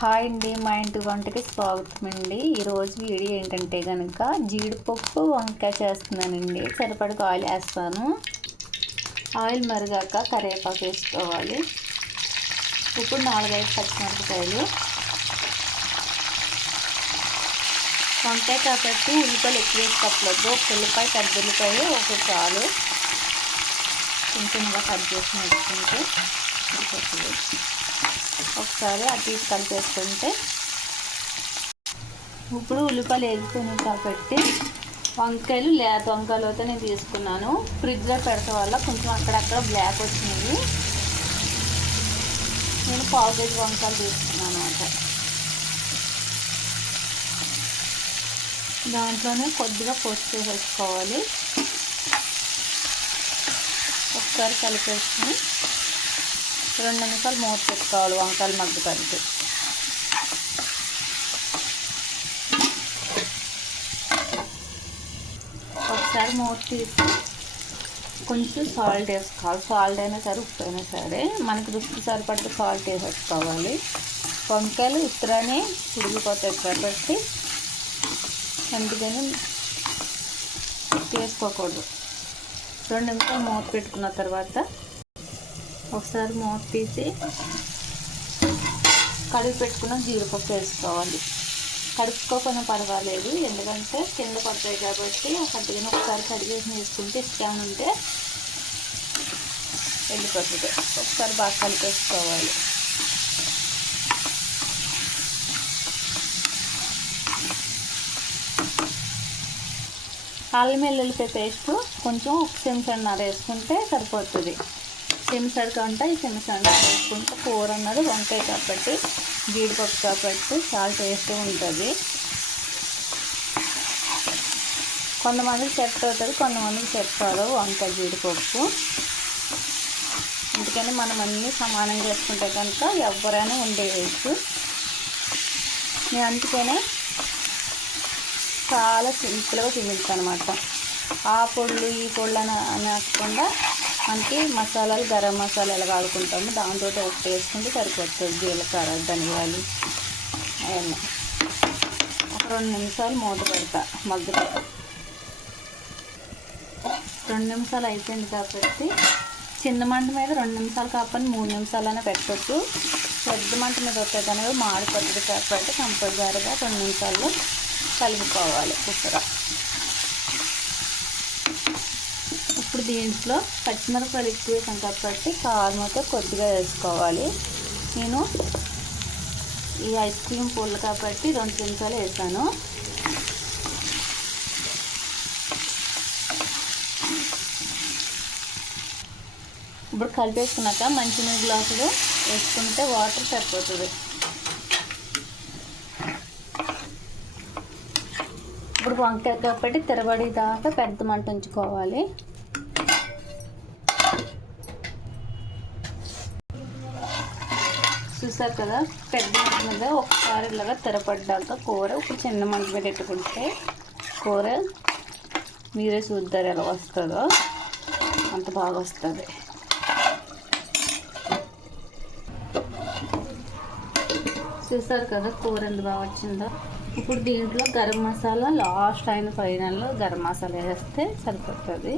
Hi అండి, మా ఇంటి వంటకి స్వాగతం అండి. ఈరోజు వీడియో ఏంటంటే కనుక జీడిపప్పు వంకాయ చేస్తున్నానండి. సరిపడకు ఆయిల్ వేస్తాను. ఆయిల్ మరిగాక కరివేపాకు వేసుకోవాలి. ఇప్పుడు 4-5 పచ్చిమిరపకాయలు. వంకాయ కాబట్టి ఉల్లిపాయలు ఎక్కువ వేసుకోవట్లేదు. ఒక ఉల్లిపాయ, పెద్ద ఉల్లిపాయ ఒక చాలు. కొంచెంగా కట్ చేసి వేసుకుంటే ఒకసారి అటు ఇటు కలిపేసుకుంటే ఇప్పుడు ఉల్లిపాయలు వేసుకున్నాయి కాబట్టి వంకాయలు లేత వంకాయలు అయితే నేను తీసుకున్నాను. ఫ్రిడ్జ్లో పెడతా వల్ల కొంచెం అక్కడక్కడ బ్లాక్ వచ్చింది. నేను 1/2 కేజీ వంకాయలు తీసుకున్నాను అన్నమాట. దాంట్లోనే కొద్దిగా పసుపు వేసుకోవాలి. ఒకసారి కలిపేసుకుని 2 నిమిషాలు మూత పెట్టుకోవాలి వంకాయలు మగ్గడానికి. ఒకసారి మూత తీసి కొంచెం సాల్ట్ వేసుకోవాలి. సాల్ట్ అయినా సరే, ఉప్పు అయినా సరే మనకి రుచికి సరిపడ్డ సాల్ట్ వేసుకోవాలి. వంకాయలు ఇతరనే ఉడికిపోతాయి కాబట్టి అందుకని వేసుకోకూడదు. 2 నిమిషాలు మూత పెట్టుకున్న తర్వాత ఒకసారి మూత తీసి కడిగి పెట్టుకున్న జీడిపప్పు వేసుకోవాలి. కడుక్కోకుండా పర్వాలేదు, ఎందుకంటే కింద పడతాయి కాబట్టి కట్టిగా ఒకసారి కడిగేసి వేసుకుంటే ఇష్టం ఉంటే వెళ్ళిపోతుంది. ఒకసారి బాగా కలిపేసుకోవాలి. అల్లం వెల్లుల్లిపాయ పేస్ట్ కొంచెం 1 చెంచాన్నర వేసుకుంటే సరిపోతుంది. చెంచాడు కంటే ఈ చెంచాన్నర వేసుకుంటే కూర అన్నది వంకాయ కాబట్టి, జీడిపప్పు కాబట్టి చాలా టేస్ట్గా ఉంటుంది. కొంతమందికి సెట్ అవుతుంది, కొంతమందికి సెట్ అవ్వదు వంకాయ జీడిపప్పు. అందుకని మనం అన్నీ సమానంగా వేసుకుంటే కనుక ఎవరైనా ఉండేయచ్చు. నేను అందుకనే చాలా సింపుల్గా తింటాను అనమాట. ఆ పొడులు ఈ పొడులు అని అనకుండా మనకి మసాలాలు, గరం మసాలా ఎలా వాడుకుంటాము దాంతో ఒకటి వేసుకుంటే సరిపోతుంది. జీలకర్ర, ధనియాలు అవన్నీ. ఒక 2 నిమిషాలు మూత పెడతా మగ్గుతాయి. 2 నిమిషాలు అయిపోయింది కాబట్టి చిన్న మంట మీద 2 నిమిషాలు కాకపోతే 3 నిమిషాలైనా పెట్టచ్చు. పెద్ద మంట మీద వస్తుంది అనేది మాడిపోతుంది కాబట్టి కంపల్సరీగా 2 నిమిషాల్లో కలుపుకోవాలి కూర. ఇప్పుడు దీంట్లో పచ్చిమిరపకాయలు ఎక్కువ వేసాం కాబట్టి కారం అయితే కొద్దిగా వేసుకోవాలి. నేను ఈ ఐస్ క్రీమ్ పూలు కాబట్టి 2 చెంచాలు వేసాను. ఇప్పుడు కలిపేసుకున్నాక మంచినీళ్ళ గ్లాసులు వేసుకుంటే వాటర్ సరిపోతుంది. ఇప్పుడు వంకాయ కాబట్టి తిరగడి దాకా పెద్ద మంట ఉంచుకోవాలి. చూసారు కదా, పెద్ద మంట మీద ఒకసారి ఇలాగా తెరపడ్డాక కూర ఇప్పుడు చిన్న మంట మీద పెట్టుకుంటే కూర మీరే చూద్దారు ఎలా వస్తుందో, అంత బాగా వస్తుంది. చూసారు కదా కూర ఎంత బాగా వచ్చిందో. ఇప్పుడు దీంట్లో గరం మసాలా లాస్ట్ అయిన ఫైనల్లో గరం మసాలా వేస్తే సరిపోతుంది.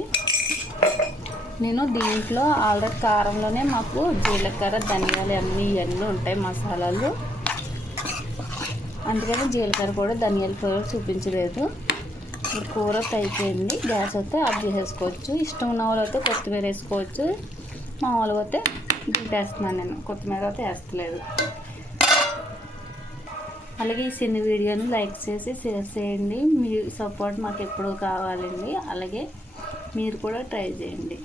నేను దీంట్లో ఆల్రెడీ కారంలోనే మాకు జీలకర్ర, ధనియాలు ఇవన్నీ ఉంటాయి మసాలాలు, అందుకని జీలకర్ర కూడా ధనియాల కూడా చూపించలేదు. ఇప్పుడు కూర అయిపోయింది. గ్యాస్ అయితే ఆఫ్ చేసేసుకోవచ్చు. ఇష్టం ఉన్న వాళ్ళు అయితే కొత్తిమీర వేసుకోవచ్చు. మామూలుగా అయితే వేస్తున్నాను, నేను కొత్తిమీర అయితే వేస్తలేదు. అలాగే ఈ చిన్న వీడియోని లైక్ చేసి షేర్ చేయండి. మీ సపోర్ట్ మాకు ఎప్పుడూ కావాలండి. అలాగే మీరు కూడా ట్రై చేయండి.